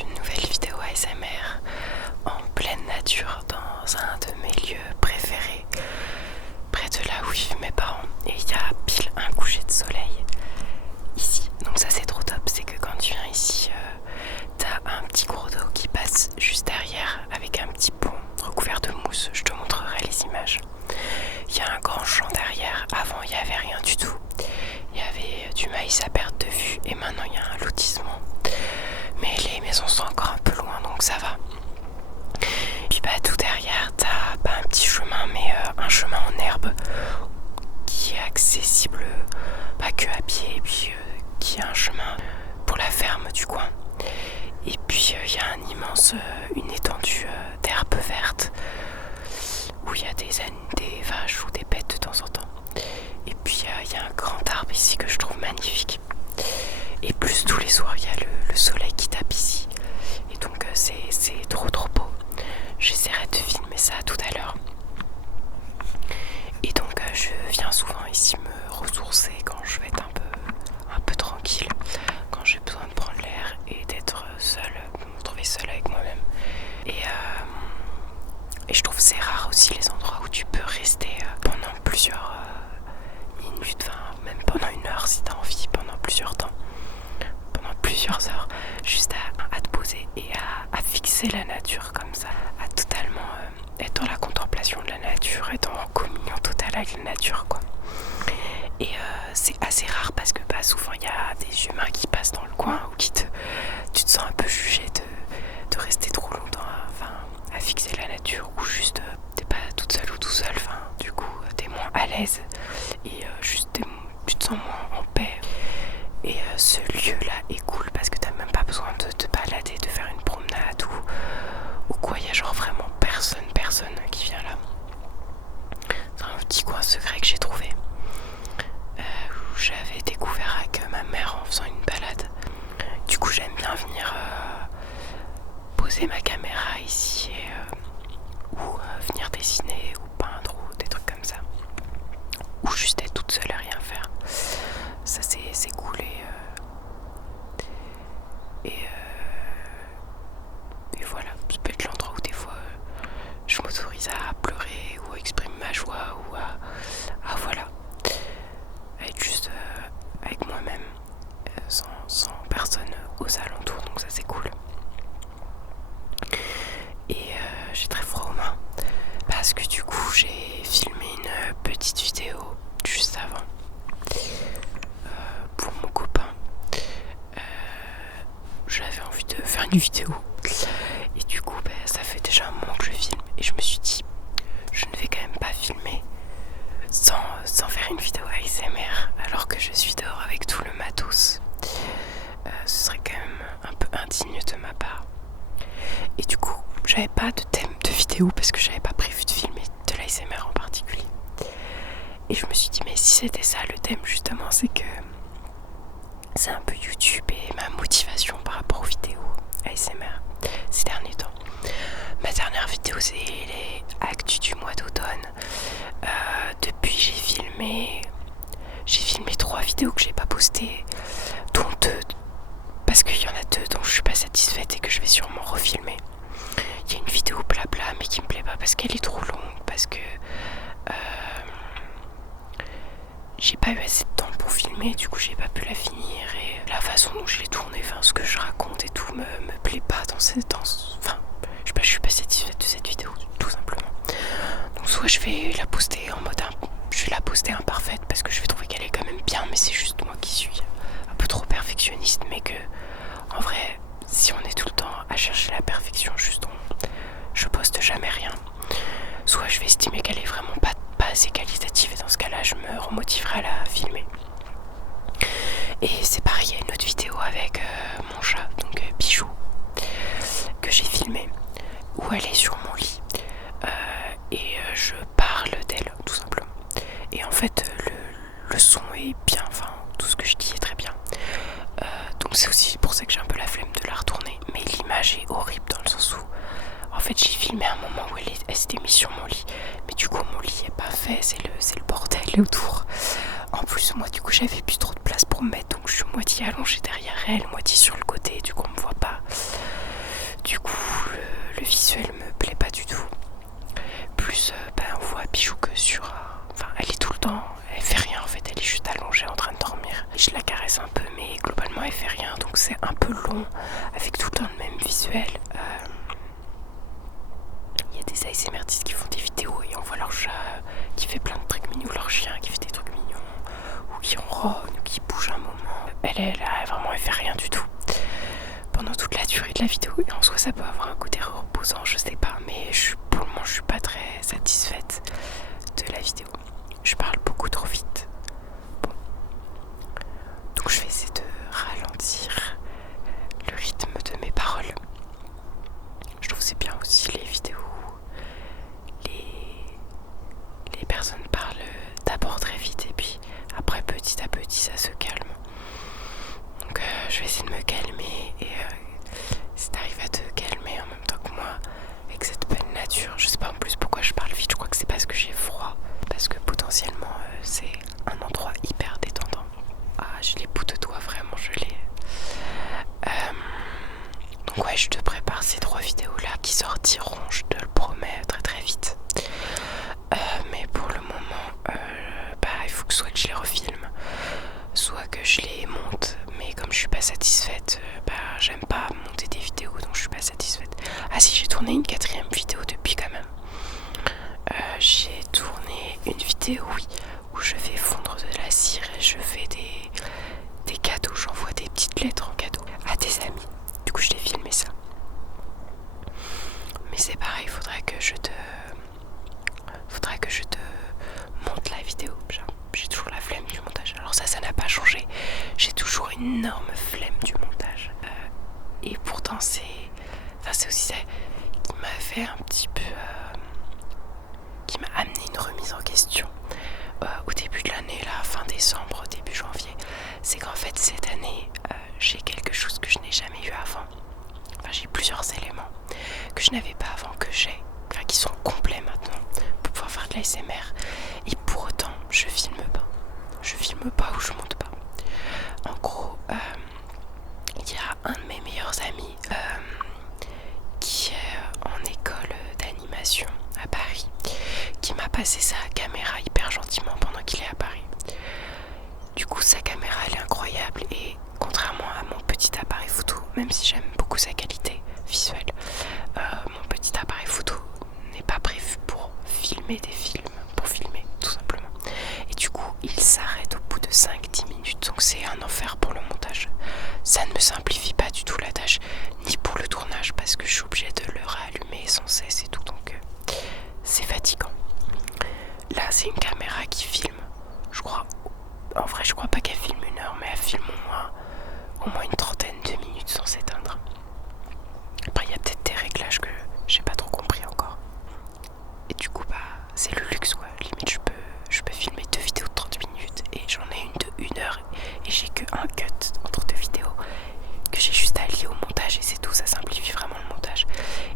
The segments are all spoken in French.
une nouvelle vidéo ASMR en pleine nature dans un de mes lieux préférés, près de là où vivent mes parents. Et il y a pile un coucher de soleil ici. Donc ça c'est trop top, c'est que quand tu viens ici, t'as un petit cours d'eau qui passe juste derrière avec un petit pont recouvert de mousse. Je te montrerai les images. Il y a un grand champ derrière. Avant il n'y avait rien du tout. Il y avait du maïs à perte de vue et maintenant il y a un lotissement. Mais les maisons sont encore un peu loin donc ça va. Puis tout derrière t'as pas un petit chemin mais un chemin en herbe qui est accessible pas que à pied et puis qui est un chemin pour la ferme du coin. Et puis il y a une étendue d'herbe verte où il y a des vaches ou des bêtes de temps en temps. Et puis il y a un grand arbre ici que je trouve magnifique. Et plus tous les soirs il y a le soleil qui tape ici. Et donc c'est trop beau. J'essaierai de filmer ça tout à l'heure. Et donc je viens souvent ici me ressourcer quand je vais être un peu tranquille, quand j'ai besoin de prendre l'air et d'être seule, de me retrouver seule avec moi-même. Et je trouve c'est rare aussi les endroits où tu peux rester pendant plusieurs minutes, enfin même pendant une heure si t'as envie, pendant plusieurs temps, pendant plusieurs heures, juste à te poser et à fixer la nature comme ça, à totalement être dans la contemplation de la nature, être en communion totale avec la nature quoi. Et c'est assez rare parce que souvent il y a des humains qui passent dans le coin ou tu te sens un peu jugé de rester trop longtemps à fixer la nature, ou juste t'es pas toute seule ou tout seul, du coup t'es moins à l'aise et juste tu te sens moins en paix. Et ce lieu là est cool parce que t'as même pas besoin de te balader, de faire une promenade ou quoi, il y a genre vraiment personne qui vient là. C'est un petit coin secret que j'ai trouvé, où j'avais découvert avec ma mère en faisant une balade. Du coup j'aime bien venir poser ma caméra ici ou venir dessiner ou peindre ou des trucs comme ça, ou juste être toute seule à rien faire. Ça c'est cool. Et voilà, ça peut être l'endroit où des fois je m'autorise à pleurer ou à exprimer ma joie ou à voilà, à être juste avec moi-même, sans personne aux alentours, donc ça c'est cool. Et j'ai très froid aux mains parce que du coup j'ai filmé une petite vidéo juste avant pour mon copain. J'avais envie de faire une vidéo et du coup ça fait déjà un moment que je filme et je me suis dit je ne vais quand même pas filmer sans faire une vidéo ASMR alors que je suis dehors avec tout le matos. Ce serait quand même un peu indigne de ma part. Et du coup j'avais pas de thème de vidéo parce que j'avais pas prévu de filmer de l'ASMR en particulier. Et je me suis dit mais si c'était ça le thème justement, c'est que c'est un peu YouTube et ma motivation par rapport aux vidéos ASMR ces derniers temps. Ma dernière vidéo c'est les actus du mois d'automne. Depuis j'ai filmé 3 vidéos que j'ai pas postées, dont 2 parce qu'il y en a 2 dont je suis pas satisfaite et que je vais sûrement refilmer. Il y a une vidéo blabla mais qui me plaît pas parce qu'elle est trop longue, parce que j'ai pas eu assez de temps pour filmer, du coup j'ai pas pu la finir et la façon dont je l'ai tournée, ce que je raconte et tout me plaît pas je suis pas satisfaite de cette vidéo tout simplement. Donc soit je vais la poster imparfaite parce que je vais trouver qu'elle est quand même bien, mais c'est juste moi qui suis un peu trop perfectionniste, mais que en vrai si on est tout le temps à chercher la perfection, je poste jamais rien. Soit je vais estimer qu'elle est vraiment pas assez qualitative et dans ce cas là je me remotiverai à la filmer. Et c'est pareil, il y a une autre vidéo avec mon chat, donc Bijou, que j'ai filmé où elle est sur mon lit et je parle d'elle tout simplement. Et en fait le son est bien, tout ce que je dis est très bien, donc c'est aussi pour ça que j'ai un peu la flemme de la retourner. Mais l'image est horrible dans le sens où en fait j'ai filmé un moment où elle s'était mise sur mon lit, mais du coup mon lit est pas fait, c'est le bordel autour. En plus moi du coup j'avais plus trop de place pour me mettre, donc je suis moitié allongée derrière elle, moitié sur le côté, du coup on me voit pas. le visuel me plaît pas du tout. Plus on voit Bijou que sur... Enfin, elle est tout le temps... Elle fait rien en fait, elle est juste allongée en train de dormir. Je la caresse un peu, mais globalement elle fait rien. Donc c'est un peu long, avec tout le temps le même visuel. Il y a des ASMRtistes qui font des vidéos et on voit leur chat qui fait plein de trucs mignons, leur chien qui fait des trucs mignons, ou qui ronronne, ou qui bouge un moment. Elle vraiment elle fait rien du tout pendant toute la durée de la vidéo. Et en soi ça peut avoir un côté reposant, je sais pas, mais pour le moment je suis pas très satisfaite de la vidéo. Je parle beaucoup trop vite. Bon. Donc je vais essayer de ralentir le rythme de mes paroles. Je trouve que c'est bien aussi les vidéos où les personnes parlent d'abord très vite et puis après petit à petit ça se calme. Donc je vais essayer de me calmer et si t'arrives à te calmer en même temps que moi avec cette belle nature, je sais pas en plus pourquoi je parle vite, je crois que c'est parce que j'ai froid, parce que potentiellement c'est un endroit hyper détendant. Ah, j'ai les bouts de doigts vraiment gelés. Donc ouais, je te prépare ces 3 vidéos là qui sortiront, je te le promets, très très vite. Mais pour le moment, il faut que soit que je les refilme, soit que je les monte. Mais comme je suis pas satisfaite, j'aime pas monter des vidéos, donc je suis pas satisfaite. Ah si, j'ai tourné une 4e vidéo depuis quand même. J'ai tourné une vidéo, oui, où je fais fondre de la cire et je fais des cadeaux, j'envoie des petites lettres en cadeau à des amis. Du coup je l'ai filmé ça. Mais c'est pareil, faudrait que je te monte la vidéo. J'ai toujours la flemme du montage. Alors ça n'a pas changé. J'ai toujours une énorme flemme du montage. Et pourtant c'est aussi ça qui m'a fait un petit peu... qui m'a amené une remise en question. Au début de l'année, là, fin décembre, début janvier. C'est qu'en fait cette année, j'ai quelque chose que je n'ai jamais eu avant. Enfin, j'ai plusieurs éléments que je n'avais pas avant, qui sont complets maintenant pour pouvoir faire de l'ASMR. Et pour autant, je filme pas. Je filme pas ou je monte pas. En gros, il y a un de mes meilleurs amis qui est en école d'animation à Paris, qui m'a passé sa caméra hyper gentiment pendant qu'il est à Paris. Du coup, sa caméra elle est incroyable et contrairement à mon petit appareil photo, même si j'aime beaucoup sa qualité visuelle, mon petit appareil photo n'est pas prévu pour filmer des films, pour filmer tout simplement. Et du coup, il s'arrête au bout de 5-10 minutes, donc c'est un enfer pour le montage. Ça ne me simplifie pas du tout la tâche, ni pour le tournage, parce que je suis obligée de le rallumer sans cesse et tout, donc c'est fatigant. Là, c'est une caméra qui filme, je crois. En vrai, je crois pas qu'elle filme 1 heure, mais elle filme au moins une trentaine de minutes sans s'éteindre. Après, il y a peut-être des réglages que j'ai pas trop compris encore. Et du coup, c'est le luxe quoi. Limite, je peux filmer 2 vidéos de 30 minutes et j'en ai une de 1 heure et j'ai que un cut entre 2 vidéos que j'ai juste à lier au montage et c'est tout. Ça simplifie vraiment le montage.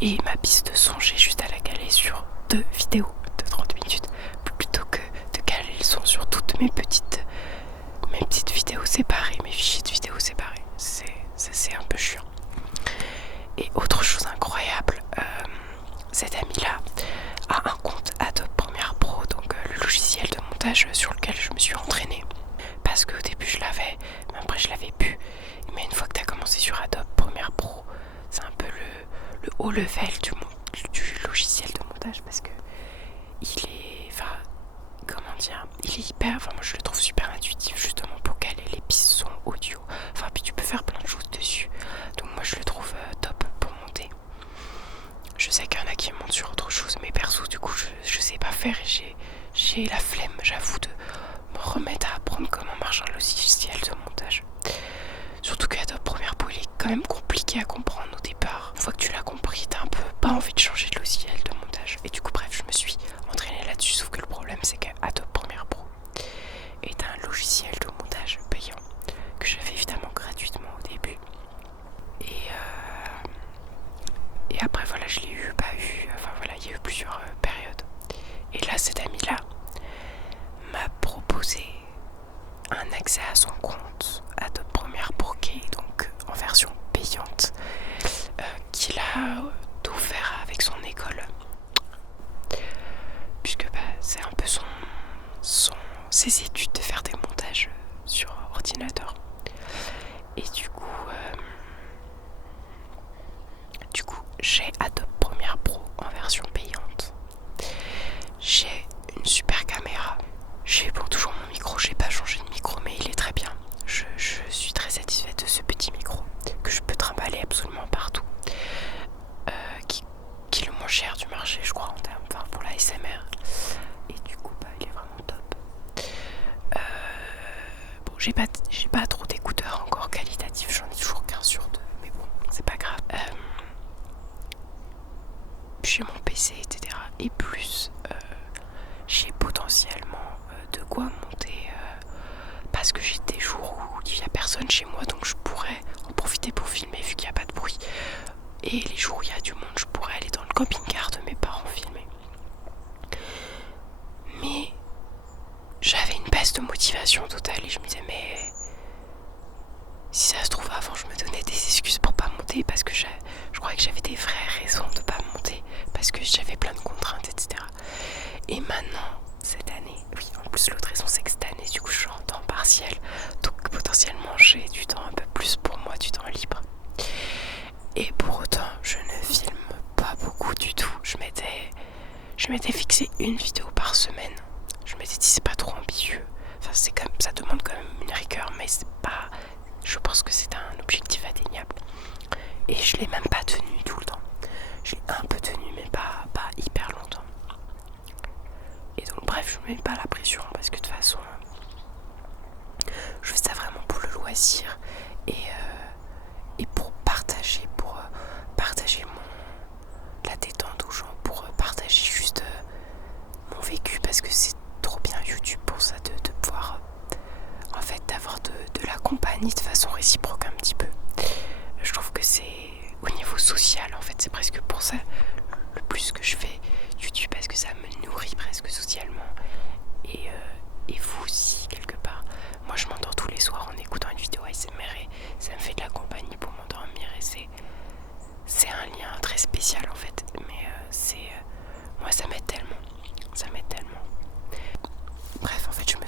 Et ma piste de son, j'ai juste à la caler sur 2 vidéos de 30 minutes plutôt que de caler le son sur toutes mes petites vidéos séparées, mes fichiers de vidéos séparés. C'est un peu chiant. Et autre chose incroyable, cet ami-là a un compte Adobe Premiere Pro, donc le logiciel de montage sur lequel je me suis entraînée. Parce qu'au début je l'avais, mais après je l'avais plus. Mais une fois que tu as commencé sur Adobe Premiere Pro, c'est un peu le haut level du logiciel de montage parce que il est hyper, moi je le trouve super intuitif justement pour caler les pistes son audio. Enfin, puis tu peux faire plein de choses dessus. Donc moi je le trouve top pour monter. Je sais qu'il y en a qui montent sur autre chose, mais perso du coup je sais pas faire et j'ai la flemme, j'avoue, de me remettre à apprendre comment marche un logiciel de montage. Surtout qu'Adobe Premiere Pro il est quand même compliqué à comprendre au départ. Une fois que tu l'as compris, t'as un peu pas envie de changer de logiciel de montage. Et du coup bref, je me suis entraînée là-dessus, sauf que le problème c'est qu'Adobe Premiere Pro est un logiciel de montage payant que j'avais évidemment gratuitement au début. Et après voilà, je l'ai il y a eu plusieurs périodes. Et là, cet ami-là m'a proposé un accès à son compte Adobe Premiere Pro qui est donc en version payante, qu'il a offert ses études de faire des montages sur ordinateur. Et du coup, j'ai Adobe Premiere Pro en version payante. J'ai une super caméra. J'ai toujours mon micro, j'ai pas changé de micro, mais il est très bien. Je suis très satisfaite de ce petit micro que je peux trimballer absolument partout. Qui est le moins cher du marché, je crois, pour la SMR. Et du coup, il est vraiment top. Bon, j'ai pas trop d'écouteurs encore qualitatifs, j'en ai toujours qu'un sur deux, mais bon, c'est pas grave. J'ai mon PC, etc. Et plus, j'ai potentiellement de quoi monter, parce que j'ai des jours où il n'y a personne chez moi, donc je pourrais en profiter pour filmer vu qu'il n'y a pas de bruit. Et les jours où il y a du monde, je pourrais aller dans le camping-car de mes parents filmer. Mais j'avais une baisse de motivation totale et je me disais mais si ça se trouve avant je me donnais des excuses pour pas monter parce que je croyais que j'avais des vraies raisons de pas monter parce que j'avais plein de contraintes, etc. Et maintenant, cette année, oui, en plus l'autre raison c'est que cette année du coup je suis en temps partiel, donc potentiellement j'ai du temps un peu plus pour moi, du temps libre. Et pour autant, je ne filme pas beaucoup du tout. Je m'étais fixé une vidéo par semaine. Je m'étais dit c'est pas trop ambitieux. Enfin, ça demande quand même une rigueur, mais c'est pas. Je pense que c'est un objectif atteignable. Et je l'ai même pas tenu tout le temps. Je l'ai un peu tenu, mais pas hyper longtemps. Et donc bref, je me mets pas la pression parce que de toute façon, je fais ça vraiment pour le loisir et pour partager la détente aux gens, pour partager juste mon vécu, parce que c'est trop bien YouTube pour ça, de pouvoir en fait d'avoir de la compagnie de façon réciproque un petit peu. Je trouve que c'est au niveau social, en fait c'est presque pour ça le plus que je fais YouTube, parce que ça me nourrit presque socialement et vous aussi quelque part. Moi je m'endors tous les soirs en écoutant une vidéo ASMR et ça me fait de la compagnie pour m'endormir et c'est un lien très spécial en fait, mais moi ça m'aide tellement. Bref, en fait j'ai eu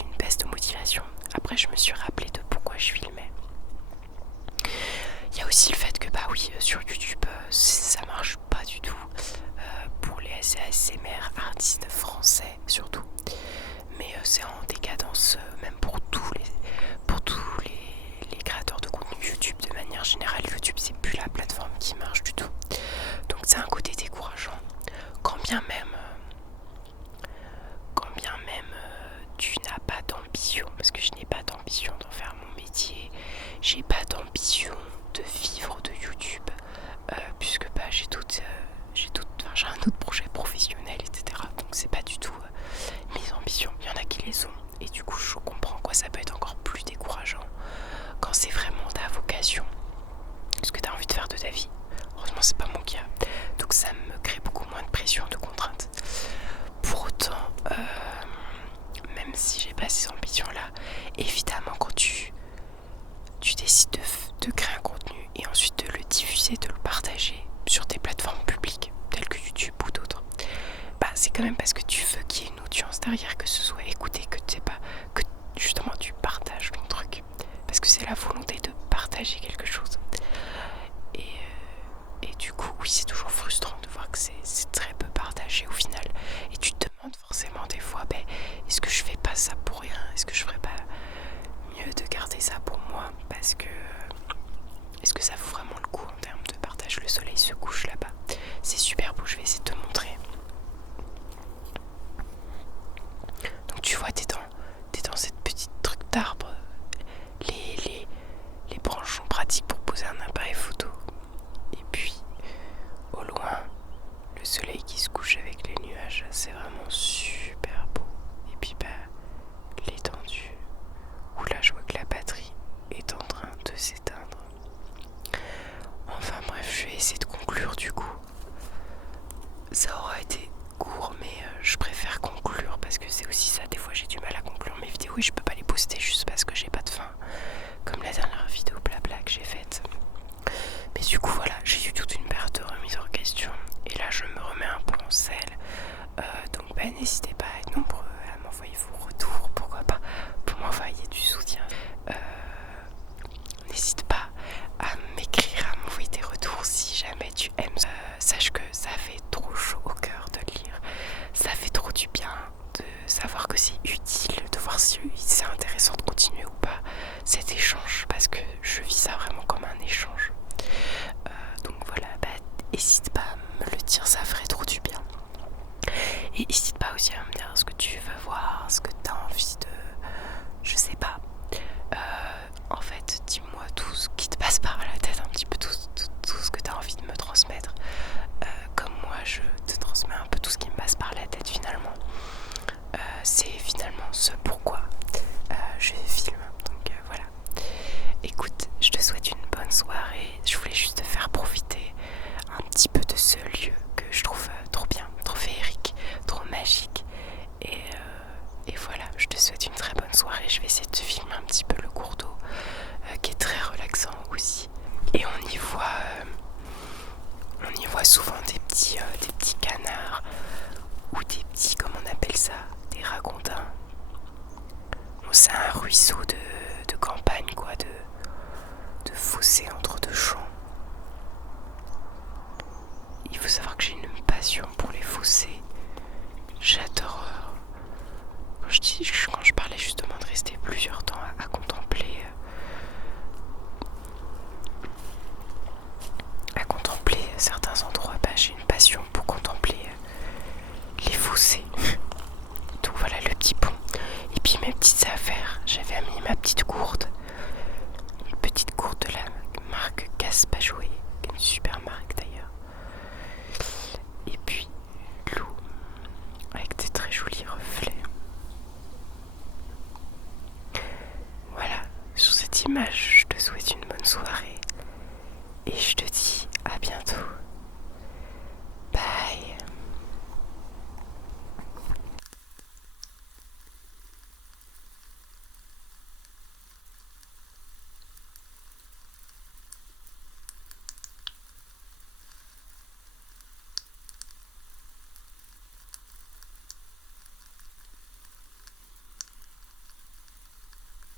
une baisse de motivation. Après je me suis rappelé de pourquoi je filmais. Il y a aussi le fait que sur YouTube ça marche pas du tout pour les ASMR artistes français surtout, mais c'est en décadence même pour tous les créateurs de contenu YouTube de manière générale. YouTube c'est plus la plateforme qui marche du tout, donc c'est un côté décourageant. Quand bien même tu n'as pas d'ambition, parce que je n'ai pas d'ambition d'en faire mon métier, j'ai pas d'ambition de vivre de YouTube, puisque j'ai un autre projet professionnel, etc. Donc c'est pas du tout mes ambitions. Il y en a qui les ont, et du coup je comprends quoi ça peut être encore plus décourageant quand c'est vraiment ta vocation, ce que tu as envie de faire de ta vie. Heureusement c'est pas mon cas, donc ça me crée beaucoup moins de pression, de contraintes. Pour autant, même si j'ai pas ces ambitions là, évidemment quand tu décides de créer un contenu et ensuite de le diffuser, de le partager sur tes plateformes publiques telles que YouTube ou d'autres, c'est quand même parce que tu veux qu'il y ait une audience derrière, que ce soit écouté, que justement tu partages ton truc, parce que c'est la volonté de partager quelque chose. Et du coup oui, c'est toujours frustrant de voir que c'est très peu partagé au final, et tu te demandes forcément des fois est-ce que je fais pas ça pour rien, est-ce que je ferais pas mieux de garder ça pour moi, parce que est-ce que ça vaut vraiment le coup en termes de partage. Le soleil se couche là-bas, c'est super beau, je vais essayer de te montrer. Donc tu vois, t'es dans cette petite truc d'arbre, les branches sont pratiques pour poser un appareil photo, et puis au loin le soleil qui se couche avec les nuages, c'est vraiment super beau. Et puis l'étendue où là je vois que la batterie est en train de s'éteindre. Enfin bref, je vais essayer de conclure du coup. Ça aura été court, mais je préfère conclure parce que c'est aussi ça, des fois j'ai du mal à conclure mes vidéos et je peux pas les poster juste parce que j'ai pas de fin, comme la dernière vidéo blabla que j'ai faite. Mais du coup voilà, j'ai eu toute une période de remise en question et là je me remets un peu en selle. Donc n'hésitez pas à être nombreux à m'envoyer vos retours que c'est utile, de voir si c'est intéressant de continuer ou pas cet échange, parce que je vis ça vraiment comme un échange. Donc voilà, n'hésite pas à me le dire, ça ferait trop du bien. Et n'hésite pas aussi à me dire ce que tu veux voir, ce que tu as envie de... Je sais pas. En fait, dis-moi tout ce qui te passe par la tête, un petit peu tout ce que tu as envie de me transmettre. Comme moi, je te transmets un peu tout ce qui me passe par la tête finalement. C'est finalement ce pourquoi je filme. Donc voilà. Écoute, je te souhaite une bonne soirée. Je voulais juste te faire profiter un petit peu de ce lieu que je trouve trop bien, trop féerique, trop magique. Et voilà, je te souhaite une très bonne soirée. Je vais essayer de te filmer un petit peu le cours d'eau qui est très relaxant aussi. Et on y voit souvent des petits canards ou des petits, comment on appelle ça, des ragondins. Bon, c'est un ruisseau de campagne, quoi, de fossé entre deux champs. Il faut savoir que j'ai une passion pour les fossés. J'adore. Quand je parlais justement de rester plusieurs temps à contempler certains endroits, j'ai une passion pour contempler les fossés. Donc voilà le petit pont. Et puis mes petits